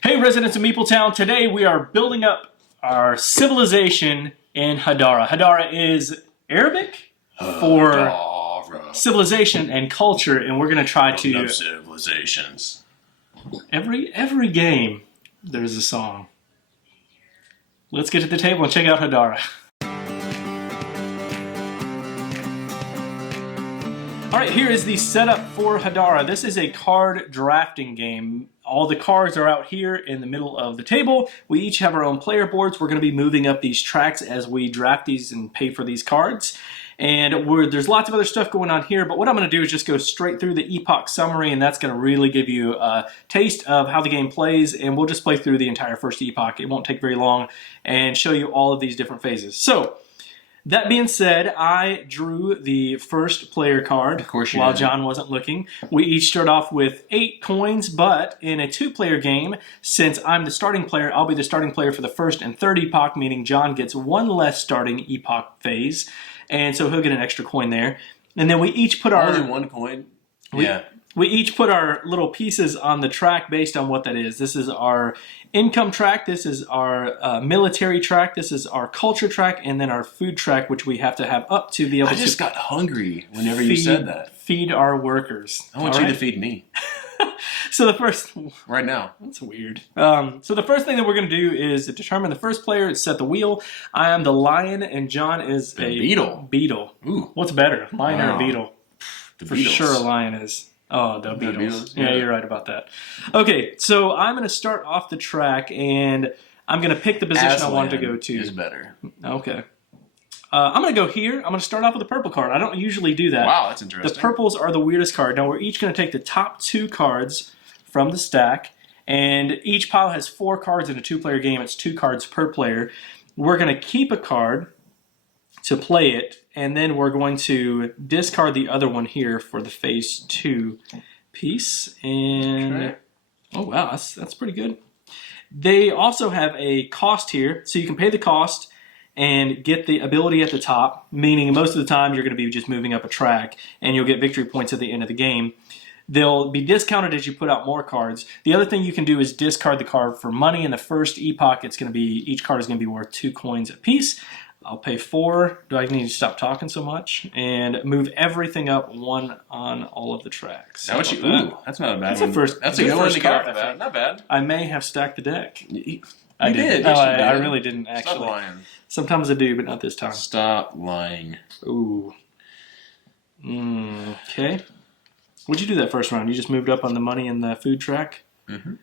Hey residents of Meepletown, today we are building up our civilization in Hadara. Hadara is Arabic for Hadara. civilization and culture, and we're going to try to... Love civilizations. Every game, there's a song. Let's get to the table and check out Hadara. Alright, here is the setup for Hadara. This is a card drafting game. All the cards are out here in the middle of the table. We each have our own player boards. We're going to be moving up these tracks as we draft these and pay for these cards. And there's lots of other stuff going on here, but what I'm going to do is just go straight through the epoch summary, and that's going to really give you a taste of how the game plays, and we'll just play through the entire first epoch. It won't take very long, and show you all of these different phases. So, that being said, I drew the first player card while John wasn't looking. We each start off with 8 coins, but in a 2-player game, since I'm the starting player, I'll be the starting player for the first and third epoch, meaning John gets 1 less starting epoch phase, and so he'll get an extra coin there. And then we each put our... Only 1 coin? We each put our little pieces on the track based on what that is. This is our income track, this is our military track, this is our culture track, and then our food track, which we have to have up to be able to... I just got hungry whenever you said that. Feed our workers. I want you to feed me. So the first... Right now. That's weird. So the first thing that we're going to do is determine the first player, set the wheel. I am the lion, and John is a... beetle. Beetle. Ooh. What's better, lion or a beetle? The For Beatles. sure a lion is. Oh, the Beatles. Beatles, yeah, you're right about that. Okay, so I'm going to start off the track, and I'm going to pick the position I want to go to. Is better. Okay. I'm going to go here. I'm going to start off with a purple card. I don't usually do that. Wow, that's interesting. The purples are the weirdest card. Now, we're each going to take the top 2 cards from the stack, and each pile has 4 cards in a 2-player game. It's 2 cards per player. We're going to keep a card to play it, and then we're going to discard the other one here for the phase 2 piece. And okay. Oh wow, that's pretty good. They also have a cost here, so you can pay the cost and get the ability at the top, meaning most of the time you're going to be just moving up a track, and you'll get victory points at the end of the game. They'll be discounted as you put out more cards. The other thing you can do is discard the card for money. In the first epoch, each card is going to be worth 2 coins apiece. I'll pay 4. Do I need to stop talking so much? And move everything up 1 on all of the tracks. Ooh, that's not a bad one. That's a good one to card, get off that. Not bad. I may have stacked the deck. I did. Oh, I really didn't, actually. Stop lying. Sometimes I do, but not this time. Stop lying. Ooh. Okay. What'd you do that first round? You just moved up on the money and the food track? Mm-hmm.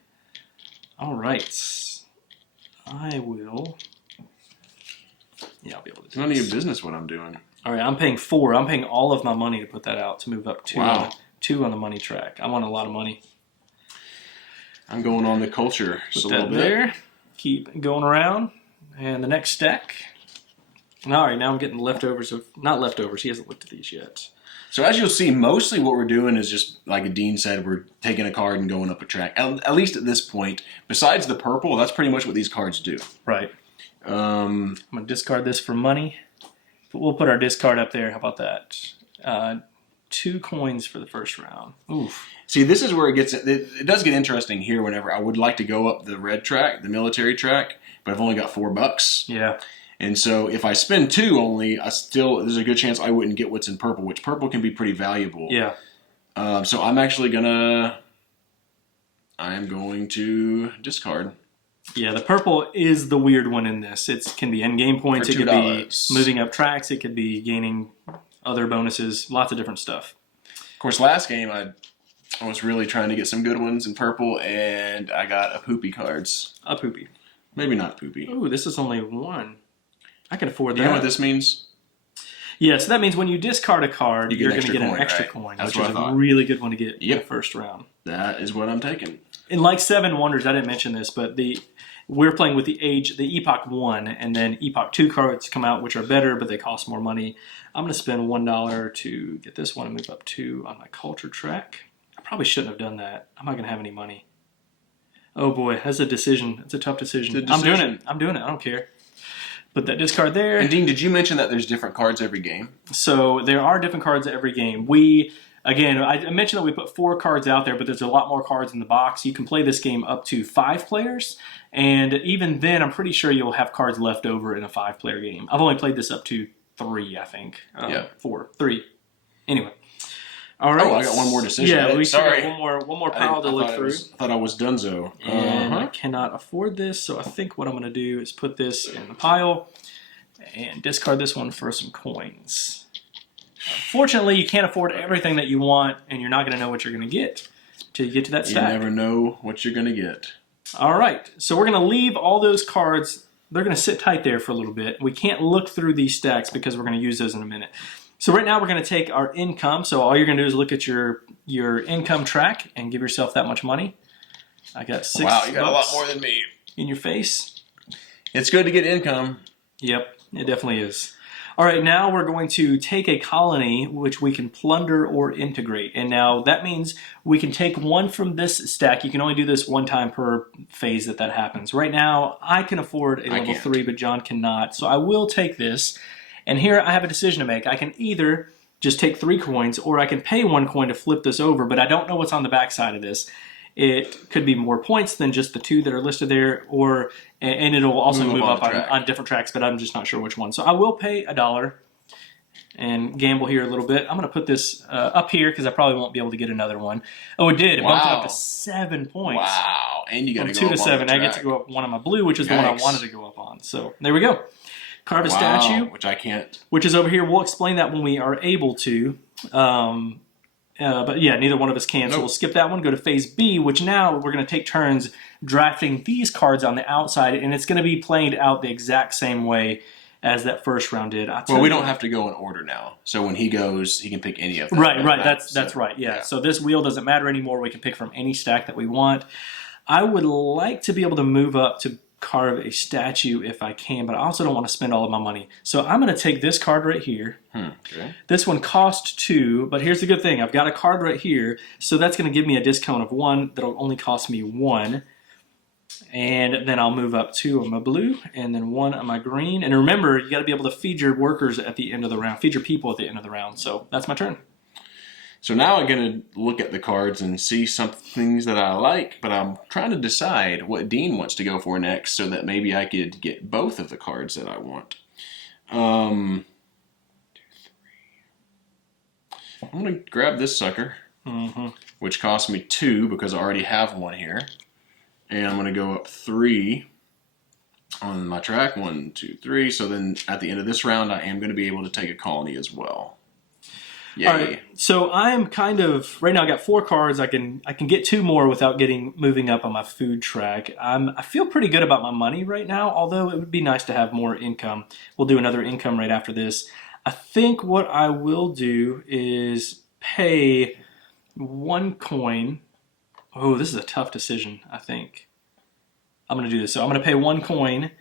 All right. I will... Yeah, I'll be able to do None of your business what I'm doing. All right, I'm paying 4. I'm paying all of my money to put that out, to move up 2, two on the money track. I want a lot of money. I'm going on the culture. Put that there. Keep going around. And the next stack. All right, now I'm getting leftovers of... Not leftovers. He hasn't looked at these yet. So as you'll see, mostly what we're doing is just, like Dean said, we're taking a card and going up a track. At least at this point. Besides the purple, that's pretty much what these cards do. Right. I'm going to discard this for money. But we'll put our discard up there. How about that? 2 coins for the first round. Oof. See, this is where it does get interesting here whenever I would like to go up the red track, the military track, but I've only got $4. Yeah. And so if I spend 2 only, there's a good chance I wouldn't get what's in purple, which purple can be pretty valuable. Yeah. So I'm actually going to discard. Yeah, the purple is the weird one in this. It can be end-game points, it could be moving up tracks, it could be gaining other bonuses, lots of different stuff. Of course, last game I was really trying to get some good ones in purple, and I got a poopy cards. A poopy. Maybe not poopy. Ooh, this is only 1. I can afford that. You know what this means? Yeah, so that means when you discard a card, you're going to get an extra coin, which is a really good one to get in the first round. That is what I'm taking. In like 7 Wonders, I didn't mention this, but we're playing with the Epoch 1, and then Epoch 2 cards come out, which are better, but they cost more money. I'm going to spend $1 to get this one and move up 2 on my culture track. I probably shouldn't have done that. I'm not going to have any money. Oh boy, that's a decision. It's a tough decision. I'm doing it. I'm doing it. I don't care. Put that discard there. And Dean, did you mention that there's different cards every game? So there are different cards every game. We Again, I mentioned that we put 4 cards out there, but there's a lot more cards in the box. You can play this game up to 5 players, and even then, I'm pretty sure you'll have cards left over in a 5-player game. I've only played this up to 3, I think. 4, 3. Anyway. All right. Oh, I got one more decision. Yeah, we Sorry. got one more pile to look through. I thought I was donezo. And I cannot afford this, so I think what I'm going to do is put this in the pile and discard this one for some coins. Fortunately, you can't afford everything that you want, and you're not going to know what you're going to get till you get to that stack. You never know what you're going to get. All right, so we're going to leave all those cards. They're going to sit tight there for a little bit. We can't look through these stacks because we're going to use those in a minute. So right now we're going to take our income. So all you're going to do is look at your income track and give yourself that much money. I got $6. Wow, you got a lot more than me. In your face. It's good to get income. Yep, it definitely is. All right, now we're going to take a colony which we can plunder or integrate. And now that means we can take one from this stack. You can only do this one time per phase that happens. Right now, I can afford a level 3, but John cannot. So I will take this. And here I have a decision to make. I can either just take 3 coins, or I can pay 1 coin to flip this over, but I don't know what's on the back side of this. It could be more points than just the 2 that are listed there, and it'll also move up on different tracks, but I'm just not sure which one. So I will pay $1 and gamble here a little bit. I'm going to put this up here because I probably won't be able to get another one. Oh, it did. It bumped it up to 7 points. Wow. And you got to go 2 up to 7. on the I get to go up one on my blue, which is the one I wanted to go up on. So there we go. Carve a statue. Which I can't. Which is over here. We'll explain that when we are able to. But yeah, neither one of us can. So we'll skip that one, go to phase B, which now we're going to take turns drafting these cards on the outside, and it's going to be played out the exact same way as that first round did. Well, we don't have to go in order now. So when he goes, he can pick any of them. Right. That's right. Yeah. So this wheel doesn't matter anymore. We can pick from any stack that we want. I would like to be able to move up to carve a statue if I can, but I also don't want to spend all of my money. So I'm going to take this card right here. Okay. This one cost 2, but here's the good thing. I've got a card right here, so that's going to give me a discount of 1 that'll only cost me 1. And then I'll move up 2 on my blue, and then 1 on my green. And remember, you got to be able to feed your workers at the end of the round, feed your people at the end of the round. So that's my turn. So now I'm going to look at the cards and see some things that I like, but I'm trying to decide what Dean wants to go for next so that maybe I could get both of the cards that I want. 2, 3. I'm going to grab this sucker, which cost me 2 because I already have 1 here. And I'm going to go up 3 on my track. 1, 2, 3. So then at the end of this round, I am going to be able to take a colony as well. Yay. All right, so I'm kind of right now. I got 4 cards. I can get 2 more without moving up on my food track. I feel pretty good about my money right now. Although it would be nice to have more income. We'll do another income right after this. I think what I will do is pay 1 coin. Oh, this is a tough decision. I think I'm going to do this. So I'm going to pay 1 coin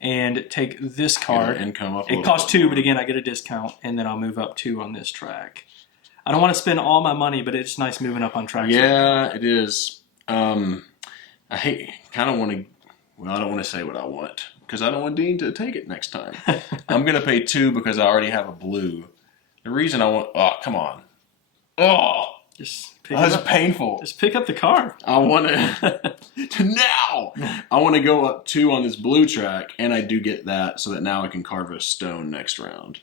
and take this card. Income up. It costs 2, but again, I get a discount, and then I'll move up 2 on this track. I don't want to spend all my money, but it's nice moving up on tracks. Yeah, it is. I kind of want to. Well, I don't want to say what I want because I don't want Dean to take it next time. I'm gonna pay 2 because I already have a blue. The reason I want. Oh, come on. Oh, just pick that's it up. painful. Just pick up the card. I want to now. I want to go up 2 on this blue track, and I do get that, so that now I can carve a stone next round.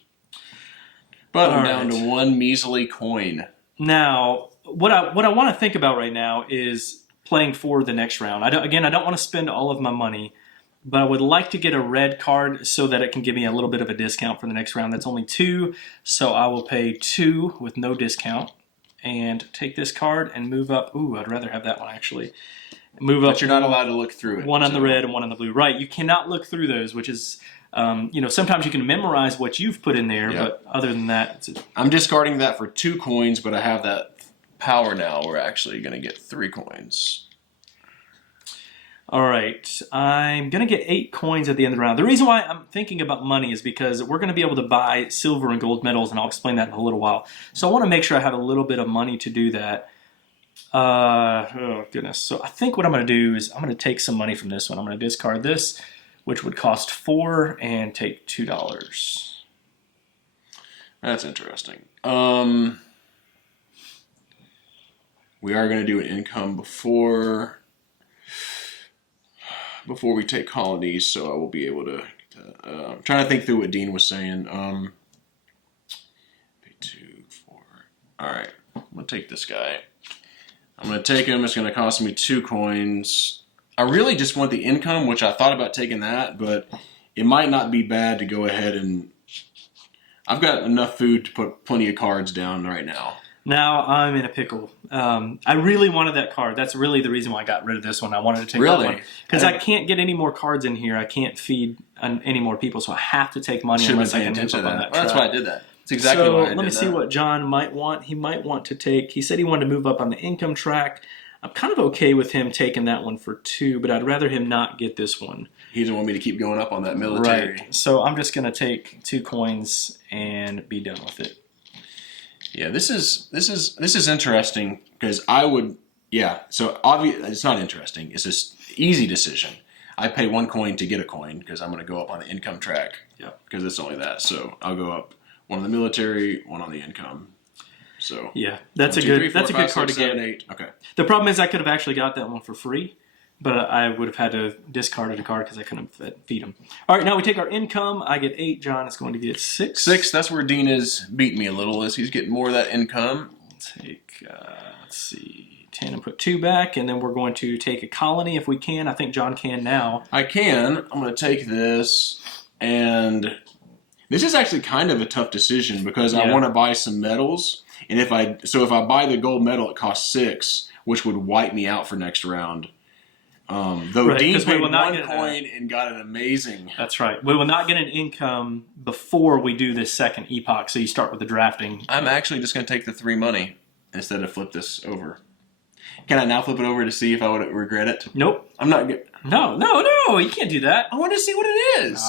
But I'm down to 1 measly coin. Now, what I want to think about right now is playing for the next round. I don't want to spend all of my money, but I would like to get a red card so that it can give me a little bit of a discount for the next round. That's only 2, so I will pay 2 with no discount. And take this card and move up. Ooh, I'd rather have that one actually. Move up. But you're not allowed to look through it. 1 on the red and 1 on the blue. Right, you cannot look through those, which is, sometimes you can memorize what you've put in there, but other than that, I'm discarding that for 2 coins, but I have that power now. We're actually going to get 3 coins. All right, I'm going to get 8 coins at the end of the round. The reason why I'm thinking about money is because we're going to be able to buy silver and gold medals, and I'll explain that in a little while. So I want to make sure I have a little bit of money to do that. Oh, goodness. So I think what I'm going to do is I'm going to take some money from this one. I'm going to discard this, which would cost 4, and take $2. That's interesting. we are going to do an income before we take colonies, so I will be able to. I'm trying to think through what Dean was saying. Pay 2, 4. All right, I'm gonna take this guy. I'm gonna take him. It's gonna cost me 2 coins. I really just want the income, which I thought about taking that, but it might not be bad to go ahead and. I've got enough food to put plenty of cards down right now. Now I'm in a pickle. I really wanted that card. That's really the reason why I got rid of this one. I wanted to take that one. Because I can't get any more cards in here. I can't feed any more people, so I have to take money unless I can move up on that track. That's why I did that. That's exactly why I did that. So let me see what John might want. He might want to take... He said he wanted to move up on the income track. I'm kind of okay with him taking that one for 2, but I'd rather him not get this one. He doesn't want me to keep going up on that military. Right. So I'm just going to take 2 coins and be done with it. Yeah, this is interesting because I would So it's not interesting. It's just easy decision. I pay 1 coin to get a coin because I'm going to go up on the income track. Yeah. Because it's only that. So I'll go up 1 on the military, 1 on the income. So yeah, that's a good card to get. 8. Okay. The problem is I could have actually got that one for free, but I would have had to discard a card because I couldn't feed him. All right, now we take our income. I get 8. John is going to get 6. 6. That's where Dean is beating me a little as he's getting more of that income. Take let's see, 10 and put 2 back, and then we're going to take a colony if we can. I think John can now. I can. I'm going to take this, and this is actually kind of a tough decision because I want to buy some medals. And if I buy the gold medal, it costs 6, which would wipe me out for next round. Though Dean paid 1 coin and got an amazing. That's right. We will not get an income before we do this second epoch. So you start with the drafting. I'm actually just going to take the 3 money instead of flip this over. Can I now flip it over to see if I would regret it? Nope. I'm not good. No. You can't do that. I want to see what it is.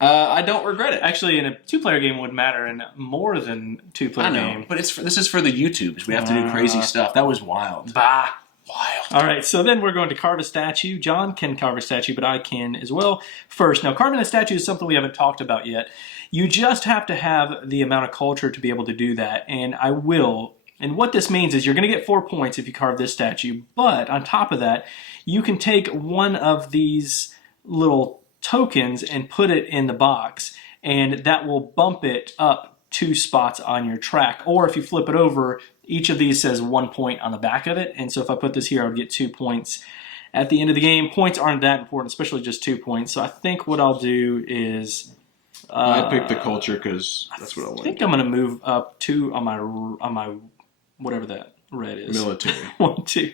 I don't regret it. Actually, in a 2-player game would matter in more than 2-player game. But this is for the YouTubes. We have to do crazy stuff. That was wild. Bah. Wild. All right, so then we're going to carve a statue. John can carve a statue, but I can as well. First, now carving a statue is something we haven't talked about yet. You just have to have the amount of culture to be able to do that, and I will. And what this means is you're going to get 4 points if you carve this statue, but on top of that, you can take one of these little tokens and put it in the box, and that will bump it up 2 spots on your track. Or if you flip it over, each of these says 1 point on the back of it, and so if I put this here, I would get 2 points at the end of the game. Points aren't that important, especially just 2 points. So I think what I'll do is I picked the culture because that's what I want. I think I'm going to move up 2 on my whatever that red is. Military. 1, 2.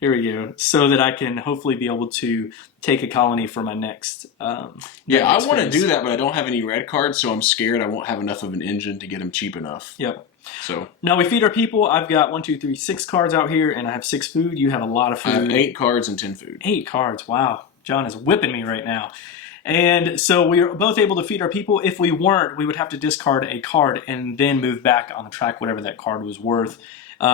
Here we go. So that I can hopefully be able to take a colony for my next. I want to do that, but I don't have any red cards, so I'm scared I won't have enough of an engine to get them cheap enough. Yep. So now we feed our people. I've got 1, 2, 3, 6 cards out here, and I have 6 food. You have a lot of food. I have 8 cards and 10 food. 8 cards. Wow. John is whipping me right now. And so we are both able to feed our people. If we weren't, we would have to discard a card and then move back on the track whatever that card was worth.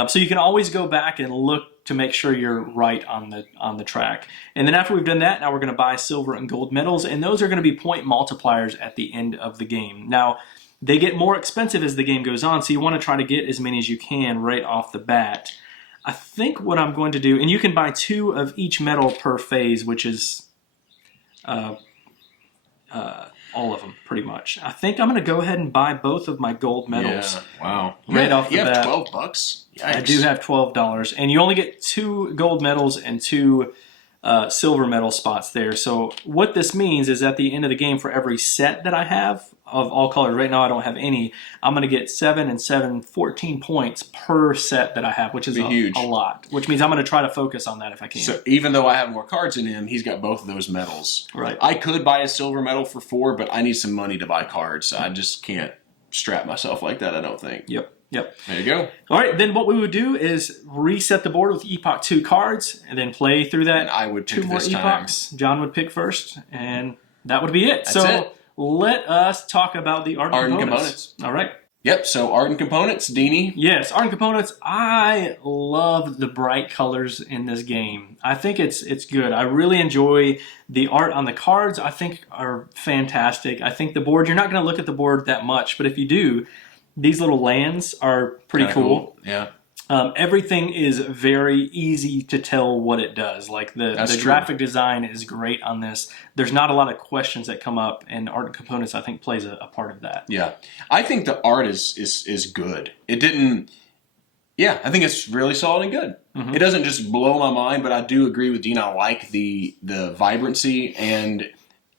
So you can always go back and look to make sure you're right on the track. And then after we've done that, now we're going to buy silver and gold medals, and those are going to be point multipliers at the end of the game. Now, they get more expensive as the game goes on, so you want to try to get as many as you can right off the bat. I think what I'm going to do, and you can buy 2 of each medal per phase, which is all of them, pretty much. I think I'm going to go ahead and buy both of my gold medals. Yeah, wow. Right off the bat. You have $12? Yikes. I do have $12, and you only get 2 gold medals and 2 silver medal spots there. So what this means is at the end of the game, for every set that I have of all colors, right now I don't have any, I'm going to get 7 and 7, 14 points per set that I have, which is huge. A lot. Which means I'm going to try to focus on that if I can. So even though I have more cards in him, he's got both of those medals. Right. I could buy a silver medal for 4, but I need some money to buy cards. So I just can't strap myself like that, I don't think. Yep. There you go. All right, then what we would do is reset the board with Epoch 2 cards and then play through that. And I would pick 2 more this epochs. time. John would pick first, and that would be it. That's it. Let us talk about the art and components. All right. Yep, so art and components, Deanie. Yes, art and components. I love the bright colors in this game. I think it's good. I really enjoy the art on the cards. I think are fantastic. I think the board, you're not going to look at the board that much, but if you do, these little lands are pretty cool. Yeah. Everything is very easy to tell what it does. Like the graphic design is great on this. There's not a lot of questions that come up, and art components I think plays a part of that. Yeah, I think the art is good. It didn't. Yeah, I think it's really solid and good. Mm-hmm. It doesn't just blow my mind, but I do agree with Dean. I like the vibrancy, and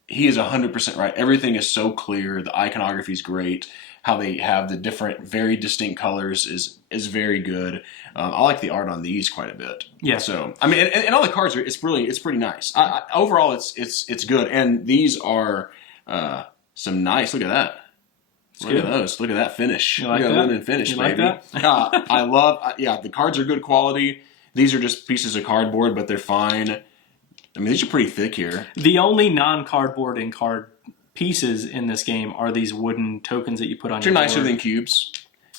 he is 100% right. Everything is so clear. The iconography is great. How they have the different, very distinct colors is very good. I like the art on these quite a bit. Yeah. So I mean, and all the cards it's pretty nice. Overall, it's good. And these are some nice. Look at that. Look at those. Look at that finish. You like Look at that? linen finish, you baby. Like that? I love. The cards are good quality. These are just pieces of cardboard, but they're fine. I mean, these are pretty thick here. The only non-cardboard and card pieces in this game are these wooden tokens that you put on your board. They're nicer than cubes.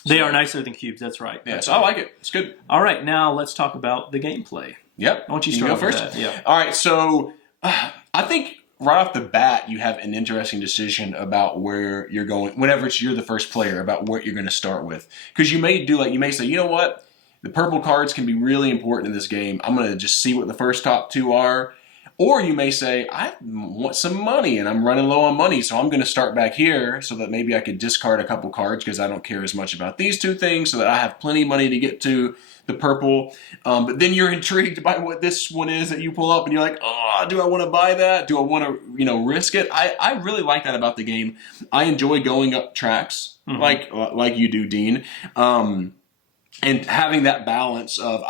They are nicer than cubes, that's right. Yeah, so I like it. It's good. All right, now let's talk about the gameplay. Yep. Why don't you start with that? Yeah. All right, so I think right off the bat you have an interesting decision about where you're going whenever you're the first player about what you're going to start with. Because you may say, you know what? The purple cards can be really important in this game. I'm going to just see what the first top two are. Or you may say, I want some money and I'm running low on money, so I'm going to start back here so that maybe I could discard a couple cards because I don't care as much about these two things so that I have plenty of money to get to the purple. But then you're intrigued by what this one is that you pull up and you're like, oh, do I want to buy that? Do I want to risk it? I really like that about the game. I enjoy going up tracks like you do, Dean. And having that balance of,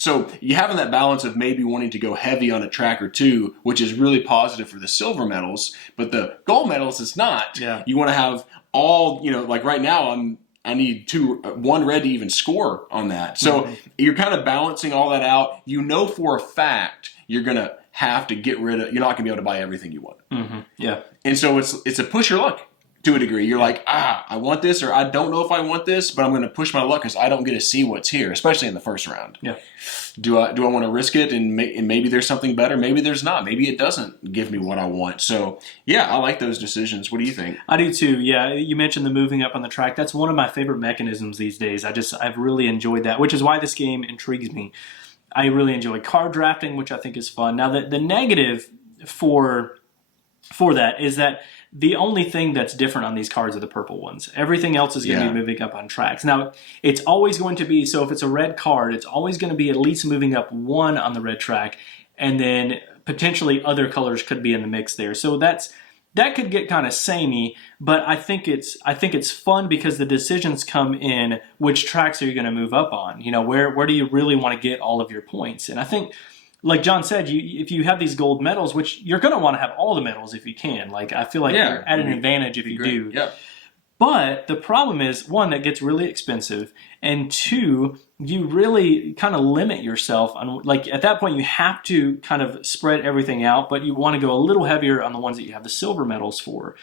so you having that balance of maybe wanting to go heavy on a track or two, which is really positive for the silver medals, but the gold medals is not. Yeah. You want to have all, like right now I need one red to even score on that. So you're kind of balancing all that out. You know for a fact you're going to have to get rid of, you're not going to be able to buy everything you want. Mm-hmm. Yeah. And so it's a push your luck. To a degree, you're like, I want this, or I don't know if I want this, but I'm going to push my luck because I don't get to see what's here, especially in the first round. Yeah. Do I want to risk it, and maybe there's something better, maybe there's not, maybe it doesn't give me what I want. So yeah, I like those decisions. What do you think? I do too. Yeah, you mentioned the moving up on the track. That's one of my favorite mechanisms these days. I've really enjoyed that, which is why this game intrigues me. I really enjoy card drafting, which I think is fun. Now the negative for that is that the only thing that's different on these cards are the purple ones. Everything else is going to be moving up on tracks. Now, it's always going to be, so if it's a red card, it's always going to be at least moving up one on the red track, and then potentially other colors could be in the mix there. So that could get kind of samey, but I think it's fun because the decisions come in which tracks are you going to move up on? Where do you really want to get all of your points? And I think, like John said, if you have these gold medals, which you're going to want to have all the medals if you can. Like I feel like you're at an advantage if you do. Yeah. But the problem is, one, that gets really expensive, and two, you really kind of limit yourself on, like at that point you have to kind of spread everything out, but you want to go a little heavier on the ones that you have the silver medals for.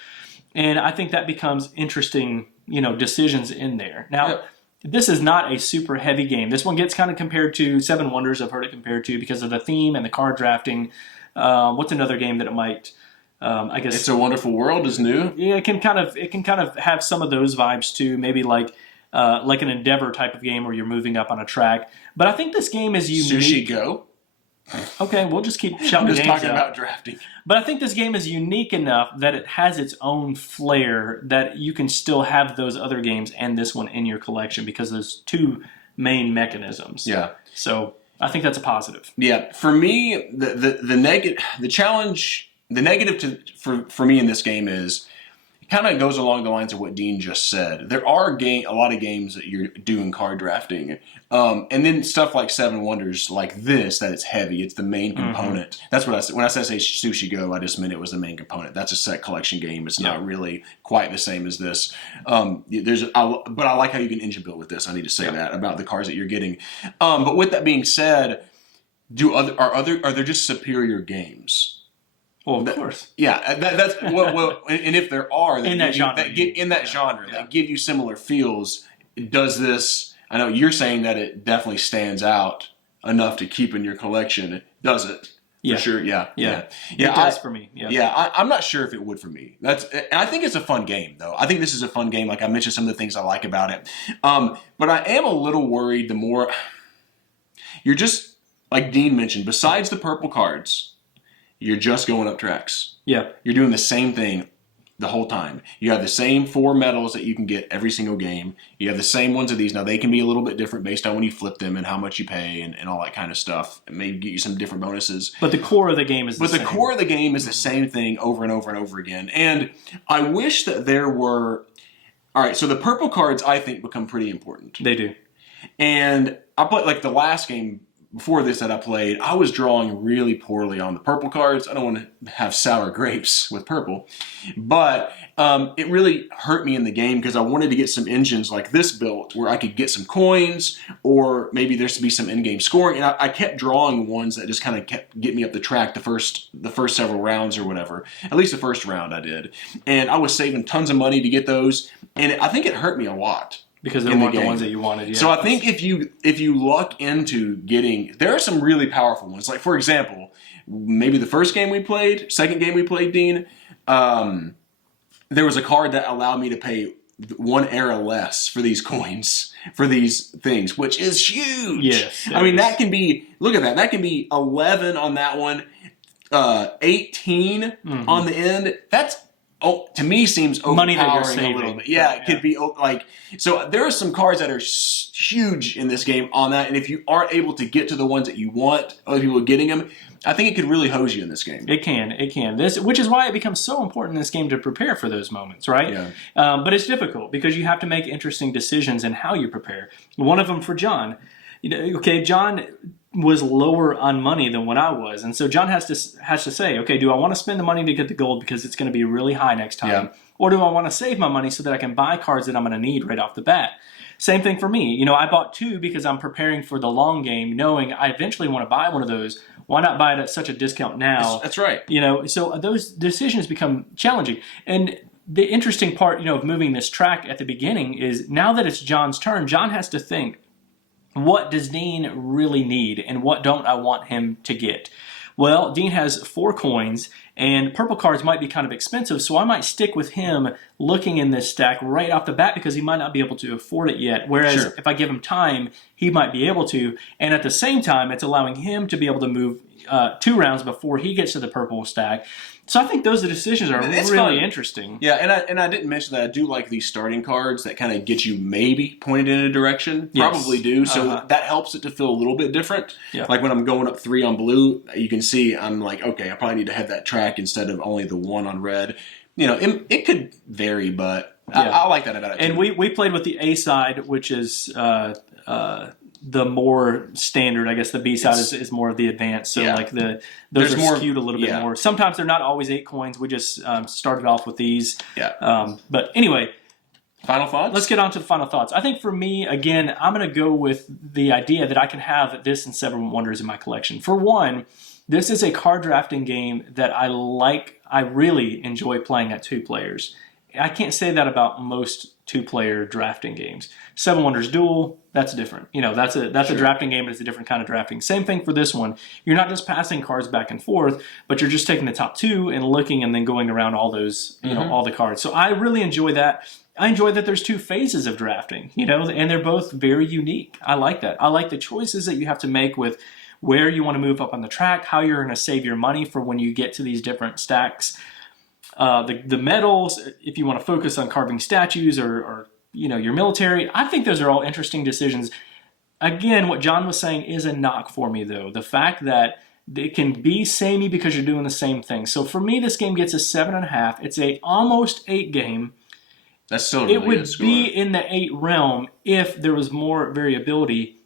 And I think that becomes interesting, decisions in there. Now, This is not a super heavy game. This one gets kind of compared to Seven Wonders. I've heard it compared to because of the theme and the card drafting. What's another game that it might? I guess It's a Wonderful World is new. Yeah, it can kind of have some of those vibes too. Maybe like an Endeavor type of game where you're moving up on a track. But I think this game is unique. Sushi Go. Okay, we'll just keep shouting I'm names just talking out. about drafting. But I think this game is unique enough that it has its own flair that you can still have those other games and this one in your collection because there's two main mechanisms. Yeah. So I think that's a positive. Yeah. For me, the negative for me in this game is it kind of goes along the lines of what Dean just said. There are a lot of games that you're doing card drafting. And then stuff like Seven Wonders, like this, that it's heavy. It's the main component. Mm-hmm. That's what I said. When I said Sushi Go, I just meant it was the main component. That's a set collection game. It's not really quite the same as this. But I like how you can engine build with this. I need to say that about the cards that you're getting. But with that being said, are there just superior games? Well, of course. Yeah, that's well, and if there are in that genre, that give you similar feels, does this? I know you're saying that it definitely stands out enough to keep in your collection. Does it? For sure, yeah. It does for me. I'm not sure if it would for me. And I think it's a fun game, though. I think this is a fun game. Like I mentioned, some of the things I like about it. But I am a little worried. The more you're just like Dean mentioned, besides the purple cards, you're just going up tracks. Yeah, you're doing the same thing the whole time. You have the same 4 medals that you can get every single game. You have the same ones of these. Now, they can be a little bit different based on when you flip them and how much you pay and all that kind of stuff. It may get you some different bonuses. But the core of the game is the same. But the core of the game is the same thing over and over and over again. And I wish that there were... All right, so the purple cards, I think, become pretty important. They do. And I played, like, the last game before this that I played, I was drawing really poorly on the purple cards. I don't want to have sour grapes with purple. But it really hurt me in the game because I wanted to get some engines like this built where I could get some coins or maybe there should be some in-game scoring. And I kept drawing ones that just kind of kept getting me up the track the first several rounds or whatever. At least the first round I did. And I was saving tons of money to get those. And I think it hurt me a lot. Because they weren't the ones that you wanted. Yeah. So I think if you luck into getting, there are some really powerful ones. Like for example, maybe the first game we played, second game we played, Dean, there was a card that allowed me to pay 1 era less for these coins, for these things, which is huge. Yes. I mean, that can be, look at that. That can be 11 on that one, 18 on the end. That's, to me, seems overpowering money that you're saving. A little bit. Yeah, it could be like, so there are some cards that are huge in this game on that, and if you aren't able to get to the ones that you want, other people are getting them, I think it could really hose you in this game. It can. Which is why it becomes so important in this game to prepare for those moments, right? Yeah. But it's difficult because you have to make interesting decisions in how you prepare. One of them for John. John was lower on money than what I was, and so John has to say, okay, do I want to spend the money to get the gold because it's going to be really high next time, or do I want to save my money so that I can buy cards that I'm going to need right off the bat? Same thing for me. I bought 2 because I'm preparing for the long game, knowing I eventually want to buy one of those. Why not buy it at such a discount now? That's right. So those decisions become challenging. And the interesting part, of moving this track at the beginning is now that it's John's turn, John has to think, what does Dean really need and what don't I want him to get? Well, Dean has 4 coins and purple cards might be kind of expensive, so I might stick with him looking in this stack right off the bat because he might not be able to afford it yet. Whereas if I give him time, he might be able to. And at the same time, it's allowing him to be able to move 2 rounds before he gets to the purple stack. So I think those decisions are really interesting. Yeah, and I didn't mention that I do like these starting cards that kind of get you maybe pointed in a direction. Yes. Probably do. So that helps it to feel a little bit different. Yeah. Like when I'm going up 3 on blue, you can see I'm like, okay, I probably need to have that track instead of only the 1 on red. It could vary, but I like that about it too. And we played with the A side, which is the more standard. I guess the B side is more of the advanced. So like those are more skewed a little bit more. Sometimes they're not always 8 coins. We just started off with these. Yeah. But anyway, final thoughts? Let's get on to the final thoughts. I think for me, again, I'm going to go with the idea that I can have this and 7 Wonders in my collection. For one, this is a card drafting game that I like. I really enjoy playing at 2 players. I can't say that about most 2-player drafting games. 7 Wonders Duel, that's different. That's a drafting game, but it's a different kind of drafting. Same thing for this one. You're not just passing cards back and forth, but you're just taking the top 2 and looking and then going around all those, all the cards. So I really enjoy that. I enjoy that there's 2 phases of drafting, and they're both very unique. I like that. I like the choices that you have to make with where you want to move up on the track, how you're going to save your money for when you get to these different stacks. The medals, if you want to focus on carving statues or your military, I think those are all interesting decisions. Again, what John was saying is a knock for me, though. The fact that it can be samey because you're doing the same thing. So for me, this game gets a 7.5. It's a almost 8 game. That's still a really good score. It would be in the 8 realm if there was more variability.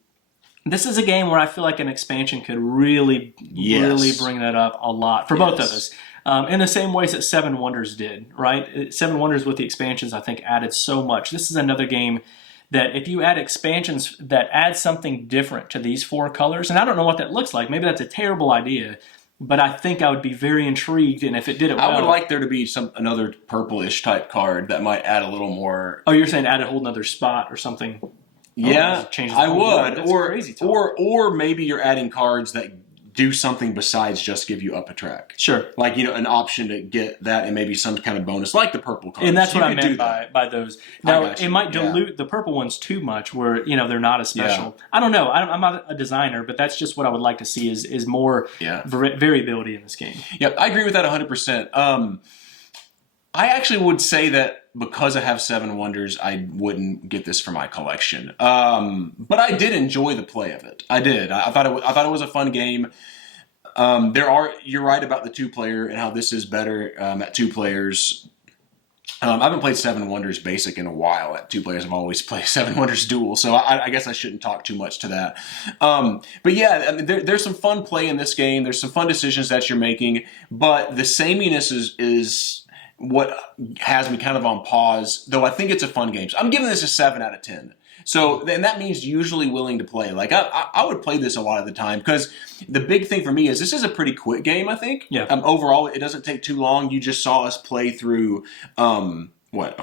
This is a game where I feel like an expansion could really bring that up a lot for both of us. In the same ways that 7 Wonders did, right? 7 Wonders with the expansions, I think, added so much. This is another game that if you add expansions that add something different to these 4 colors, and I don't know what that looks like. Maybe that's a terrible idea, but I think I would be very intrigued, and if it did it well... I would like there to be another purplish type card that might add a little more... Oh, you're saying add a whole other spot or something? Yeah, I would. Or maybe you're adding cards that do something besides just give you up a track. Sure. Like, an option to get that and maybe some kind of bonus, like the purple cards. And that's what I meant by those. Now, it might dilute the purple ones too much where, they're not as special. Yeah. I don't know. I'm not a designer, but that's just what I would like to see is more variability in this game. Yep, I agree with that 100%. I actually would say that because I have 7 Wonders, I wouldn't get this for my collection. But I did enjoy the play of it. I did. I thought it was a fun game. You're right about the 2-player and how this is better at 2 players. I haven't played 7 Wonders Basic in a while at 2 players. I've always played 7 Wonders Dual, so I guess I shouldn't talk too much to that. But yeah, I mean, there's some fun play in this game. There's some fun decisions that you're making, but the sameness is what has me kind of on pause, though I think it's a fun game. So I'm giving this a 7 out of 10. So, and that means usually willing to play. Like, I would play this a lot of the time because the big thing for me is this is a pretty quick game, I think. Yeah. Overall, it doesn't take too long. You just saw us play through, a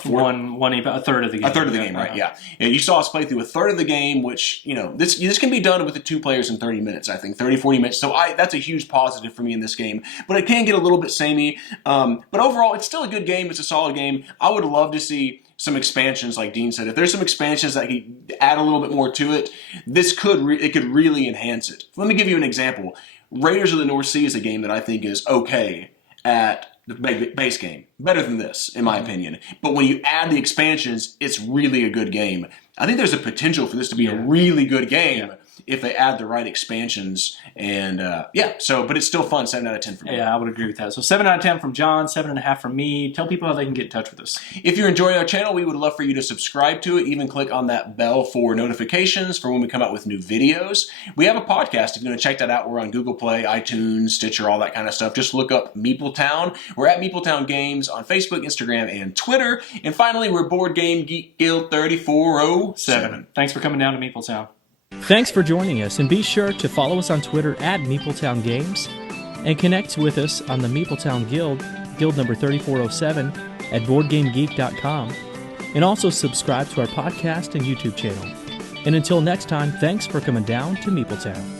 third of the game. A third of the game, right, yeah. And you saw us play through a third of the game, which, this can be done with the 2 players in 30 minutes, I think, 30, 40 minutes. So that's a huge positive for me in this game. But it can get a little bit samey. But overall, it's still a good game. It's a solid game. I would love to see some expansions, like Dean said. If there's some expansions that could add a little bit more to it, it could really enhance it. Let me give you an example. Raiders of the North Sea is a game that I think is okay at the base game. Better than this, in my opinion. But when you add the expansions, it's really a good game. I think there's a potential for this to be a really good game if they add the right expansions. And but it's still fun. 7 out of 10 for me. Yeah, I would agree with that. So 7 out of 10 from John, 7.5 from me. Tell people how they can get in touch with us. If you're enjoying our channel, we would love for you to subscribe to it. Even click on that bell for notifications for when we come out with new videos. We have a podcast. If you want to check that out, we're on Google Play, iTunes, Stitcher, all that kind of stuff. Just look up Meepletown. We're at Meepletown Games on Facebook, Instagram, and Twitter. And finally, we're Board Game Geek Guild 3407. Thanks for coming down to Meepletown. Thanks for joining us, and be sure to follow us on Twitter at Meepletown Games, and connect with us on the Meepletown Guild, Guild number 3407, at BoardGameGeek.com, and also subscribe to our podcast and YouTube channel. And until next time, thanks for coming down to Meepletown.